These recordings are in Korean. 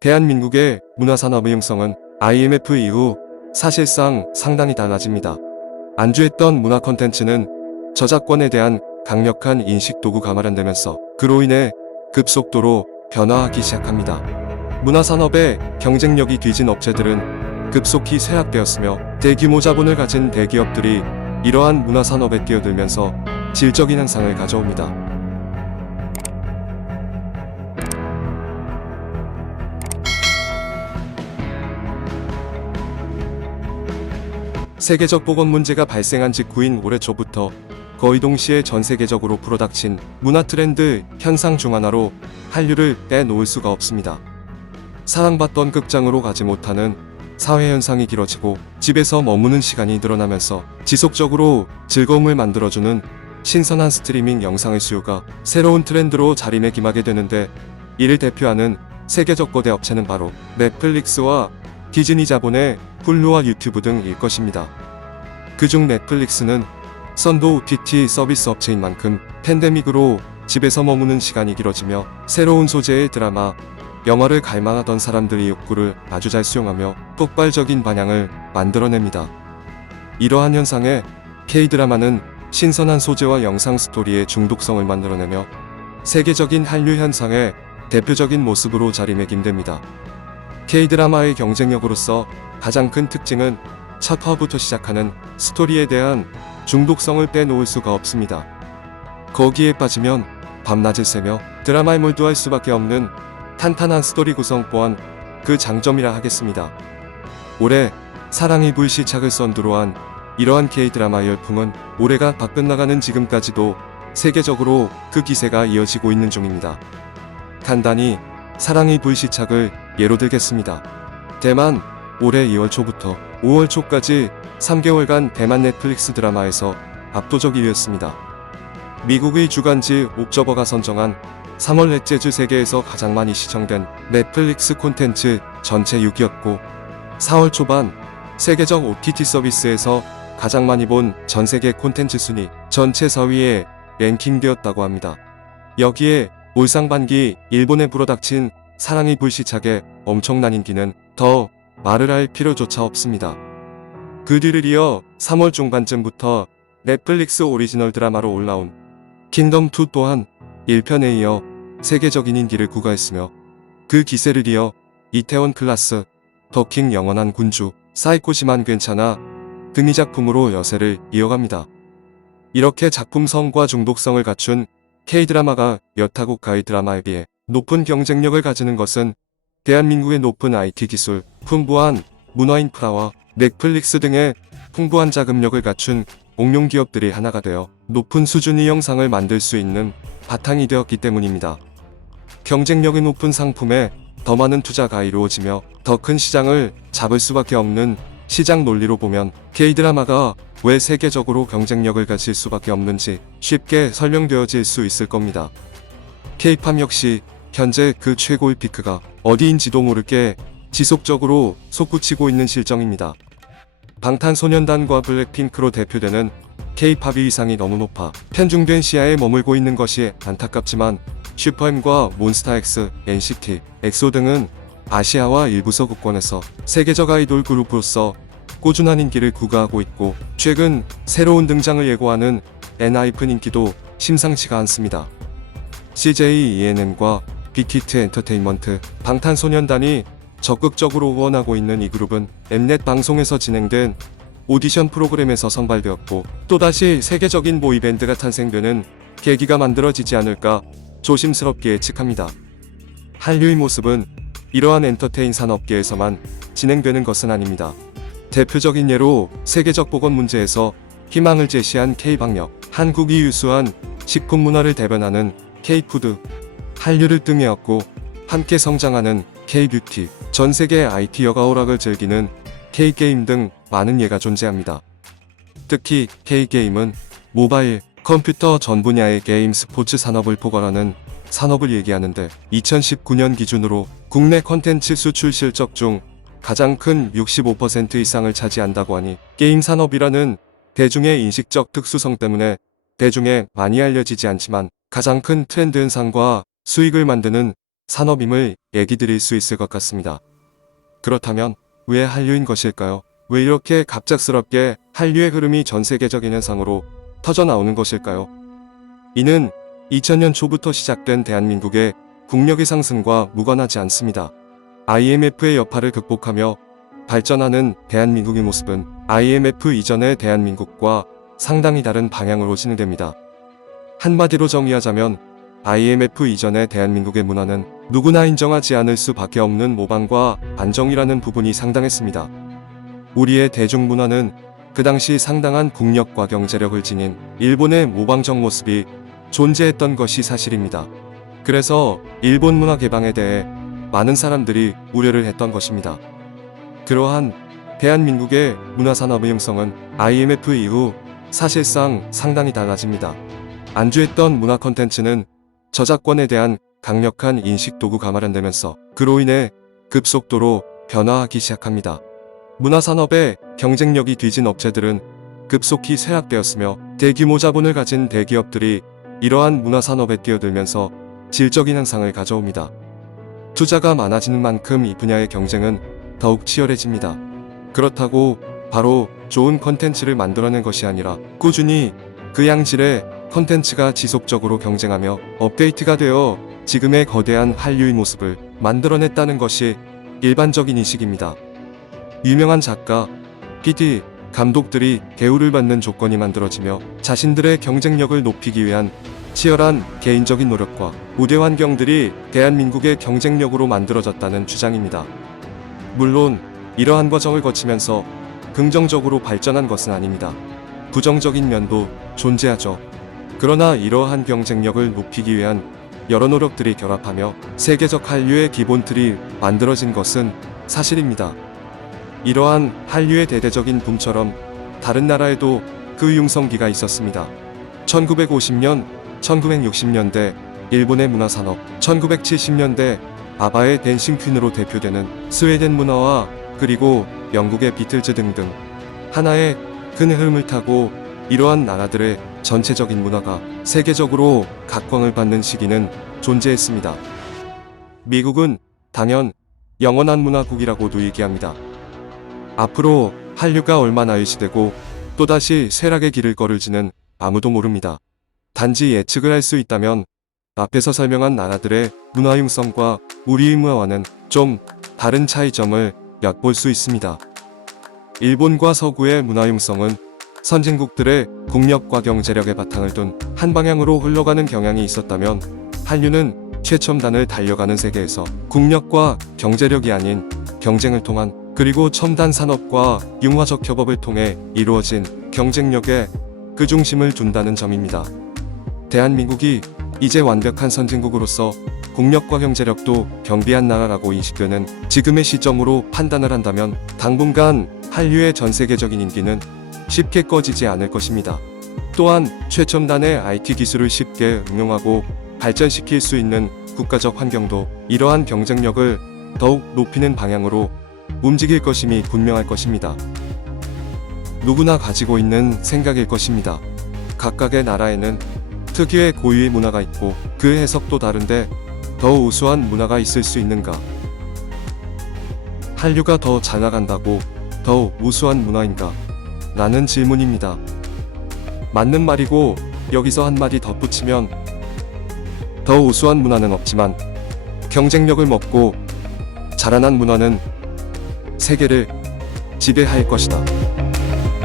대한민국의 문화산업의 형성은 IMF 이후 사실상 상당히 달라집니다. 안주했던 문화 콘텐츠는 저작권에 대한 강력한 인식도구가 마련되면서 그로 인해 급속도로 변화하기 시작합니다. 문화산업의 경쟁력이 뒤진 업체들은 급속히 쇠약되었으며 대규모 자본을 가진 대기업들이 이러한 문화산업에 뛰어들면서 질적인 향상을 가져옵니다. 세계적 보건 문제가 발생한 직후인 올해 초부터 거의 동시에 전 세계적으로 불어닥친 문화 트렌드 현상 중 하나로 한류를 빼놓을 수가 없습니다. 사랑받던 극장으로 가지 못하는 사회 현상이 길어지고 집에서 머무는 시간이 늘어나면서 지속적으로 즐거움을 만들어주는 신선한 스트리밍 영상의 수요가 새로운 트렌드로 자리매김하게 되는데, 이를 대표하는 세계적 거대 업체는 바로 넷플릭스와 디즈니 자본의 훌루와 유튜브 등일 것입니다. 그중 넷플릭스는 선도 OTT 서비스 업체인 만큼 팬데믹으로 집에서 머무는 시간이 길어지며 새로운 소재의 드라마, 영화를 갈망하던 사람들의 욕구를 아주 잘 수용하며 폭발적인 반향을 만들어냅니다. 이러한 현상에 K-드라마는 신선한 소재와 영상 스토리의 중독성을 만들어내며 세계적인 한류 현상의 대표적인 모습으로 자리매김됩니다. K-드라마의 경쟁력으로서 가장 큰 특징은 첫 화부터 시작하는 스토리에 대한 중독성을 빼놓을 수가 없습니다. 거기에 빠지면 밤낮을 새며 드라마에 몰두할 수밖에 없는 탄탄한 스토리 구성 또한 그 장점이라 하겠습니다. 올해 사랑이 불시착을 선두로 한 이러한 K-드라마 열풍은 올해가 다 끝나가는 지금까지도 세계적으로 그 기세가 이어지고 있는 중입니다. 간단히 사랑이 불시착을 예로 들겠습니다. 대만 올해 2월 초부터 5월 초까지 3개월간 대만 넷플릭스 드라마에서 압도적 1위였습니다. 미국의 주간지 옵저버가 선정한 3월 넷째 주 세계에서 가장 많이 시청된 넷플릭스 콘텐츠 전체 6위였고, 4월 초반 세계적 OTT 서비스에서 가장 많이 본 전세계 콘텐츠 순위 전체 4위에 랭킹되었다고 합니다. 여기에 올 상반기 일본에 불어닥친 사랑이 불시착의 엄청난 인기는 더 말을 할 필요조차 없습니다. 그 뒤를 이어 3월 중반쯤부터 넷플릭스 오리지널 드라마로 올라온 킹덤2 또한 1편에 이어 세계적인 인기를 구가했으며, 그 기세를 이어 이태원 클라스, 더킹 영원한 군주, 사이코지만 괜찮아 등의 작품으로 여세를 이어갑니다. 이렇게 작품성과 중독성을 갖춘 K-드라마가 여타국가의 드라마에 비해 높은 경쟁력을 가지는 것은 대한민국의 높은 IT 기술, 풍부한 문화 인프라와 넷플릭스 등의 풍부한 자금력을 갖춘 공룡 기업들이 하나가 되어 높은 수준의 영상을 만들 수 있는 바탕이 되었기 때문입니다. 경쟁력이 높은 상품에 더 많은 투자가 이루어지며 더 큰 시장을 잡을 수밖에 없는 시장 논리로 보면 K-드라마가 왜 세계적으로 경쟁력을 가질 수밖에 없는지 쉽게 설명되어질 수 있을 겁니다. K-팝 역시 현재 그 최고의 피크가 어디인지도 모르게 지속적으로 솟구치고 있는 실정입니다. 방탄소년단과 블랙핑크로 대표되는 K-팝의 위상이 너무 높아 편중된 시야에 머물고 있는 것이 안타깝지만, 슈퍼엠과 몬스타엑스, NCT, 엑소 등은 아시아와 일부 서구권에서 세계적 아이돌 그룹으로서 꾸준한 인기를 구가하고 있고, 최근 새로운 등장을 예고하는 엔하이픈 인기도 심상치가 않습니다. CJ ENM과 빅히트 엔터테인먼트, 방탄소년단이 적극적으로 후원하고 있는 이 그룹은 엠넷 방송에서 진행된 오디션 프로그램에서 선발되었고, 또다시 세계적인 보이밴드가 탄생되는 계기가 만들어지지 않을까 조심스럽게 예측합니다. 한류의 모습은 이러한 엔터테인 산업계에서만 진행되는 것은 아닙니다. 대표적인 예로 세계적 보건 문제에서 희망을 제시한 K-방역, 한국이 유수한 식품 문화를 대변하는 K-푸드, 한류를 뜸에업고 함께 성장하는 K-뷰티, 전 세계 IT 여가 오락을 즐기는 K-게임 등 많은 예가 존재합니다. 특히 K-게임은 모바일, 컴퓨터 전 분야의 게임 스포츠 산업을 포괄하는 산업을 얘기하는데, 2019년 기준으로 국내 컨텐츠 수출 실적 중 가장 큰 65% 이상을 차지한다고 하니, 게임 산업이라는 대중의 인식적 특수성 때문에 대중에 많이 알려지지 않지만 가장 큰 트렌드 현상과 수익을 만드는 산업임을 얘기 드릴 수 있을 것 같습니다. 그렇다면 왜 한류인 것일까요? 왜 이렇게 갑작스럽게 한류의 흐름이 전 세계적인 현상으로 터져나오는 것일까요? 이는 2000년 초부터 시작된 대한민국의 국력의 상승과 무관하지 않습니다. IMF의 여파를 극복하며 발전하는 대한민국의 모습은 IMF 이전의 대한민국과 상당히 다른 방향으로 진행됩니다. 한마디로 정의하자면 IMF 이전의 대한민국의 문화는 누구나 인정하지 않을 수밖에 없는 모방과 안정이라는 부분이 상당했습니다. 우리의 대중문화는 그 당시 상당한 국력과 경제력을 지닌 일본의 모방적 모습이 존재했던 것이 사실입니다. 그래서 일본 문화 개방에 대해 많은 사람들이 우려를 했던 것입니다. 그러한 대한민국의 문화산업의 형성은 IMF 이후 사실상 상당히 달라집니다. 안주했던 문화 콘텐츠는 저작권에 대한 강력한 인식도구가 마련되면서 그로 인해 급속도로 변화하기 시작합니다. 문화산업의 경쟁력이 뒤진 업체들은 급속히 쇠락되었으며 대규모 자본을 가진 대기업들이 이러한 문화산업에 뛰어들면서 질적인 현상을 가져옵니다. 투자가 많아지는 만큼 이 분야의 경쟁은 더욱 치열해집니다. 그렇다고 바로 좋은 컨텐츠를 만들어낸 것이 아니라 꾸준히 그 양질의 컨텐츠가 지속적으로 경쟁하며 업데이트가 되어 지금의 거대한 한류의 모습을 만들어냈다는 것이 일반적인 인식입니다. 유명한 작가, PD, 감독들이 대우를 받는 조건이 만들어지며 자신들의 경쟁력을 높이기 위한 치열한 개인적인 노력과 우대 환경들이 대한민국의 경쟁력으로 만들어졌다는 주장입니다. 물론 이러한 과정을 거치면서 긍정적으로 발전한 것은 아닙니다. 부정적인 면도 존재하죠. 그러나 이러한 경쟁력을 높이기 위한 여러 노력들이 결합하며 세계적 한류의 기본 틀이 만들어진 것은 사실입니다. 이러한 한류의 대대적인 붐처럼 다른 나라에도 그 융성기가 있었습니다. 1950년, 1960년대 일본의 문화산업, 1970년대 아바의 댄싱 퀸으로 대표되는 스웨덴 문화와 그리고 영국의 비틀즈 등등 하나의 큰 흐름을 타고 이러한 나라들의 전체적인 문화가 세계적으로 각광을 받는 시기는 존재했습니다. 미국은 당연 영원한 문화국이라고도 얘기합니다. 앞으로 한류가 얼마나 일시되고 또다시 쇠락의 길을 걸을지는 아무도 모릅니다. 단지 예측을 할 수 있다면 앞에서 설명한 나라들의 문화 융성과 우리의 문화와는 좀 다른 차이점을 엿볼 수 있습니다. 일본과 서구의 문화 융성은 선진국들의 국력과 경제력의 바탕을 둔 한 방향으로 흘러가는 경향이 있었다면 한류는 최첨단을 달려가는 세계에서 국력과 경제력이 아닌 경쟁을 통한 그리고 첨단 산업과 융화적 협업을 통해 이루어진 경쟁력에 그 중심을 둔다는 점입니다. 대한민국이 이제 완벽한 선진국으로서 국력과 경제력도 경비한 나라라고 인식되는 지금의 시점으로 판단을 한다면 당분간 한류의 전세계적인 인기는 쉽게 꺼지지 않을 것입니다. 또한 최첨단의 IT 기술을 쉽게 응용하고 발전시킬 수 있는 국가적 환경도 이러한 경쟁력을 더욱 높이는 방향으로 움직일 것임이 분명할 것입니다. 누구나 가지고 있는 생각일 것입니다. 각각의 나라에는 특유의 고유의 문화가 있고 그 해석도 다른데 더 우수한 문화가 있을 수 있는가? 한류가 더 잘 나간다고 더 우수한 문화인가? 라는 질문입니다. 맞는 말이고 여기서 한마디 덧붙이면 더 우수한 문화는 없지만 경쟁력을 먹고 자라난 문화는 세계를 지배할 것이다.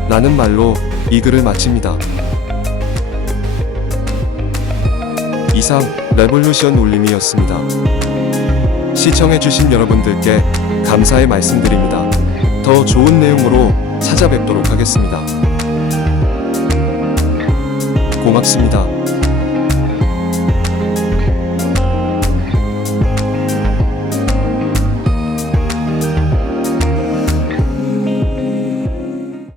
라는 말로 이 글을 마칩니다. 이상 레볼루션 울림이었습니다. 시청해주신 여러분들께 감사의 말씀드립니다. 더 좋은 내용으로 찾아뵙도록 하겠습니다. 고맙습니다.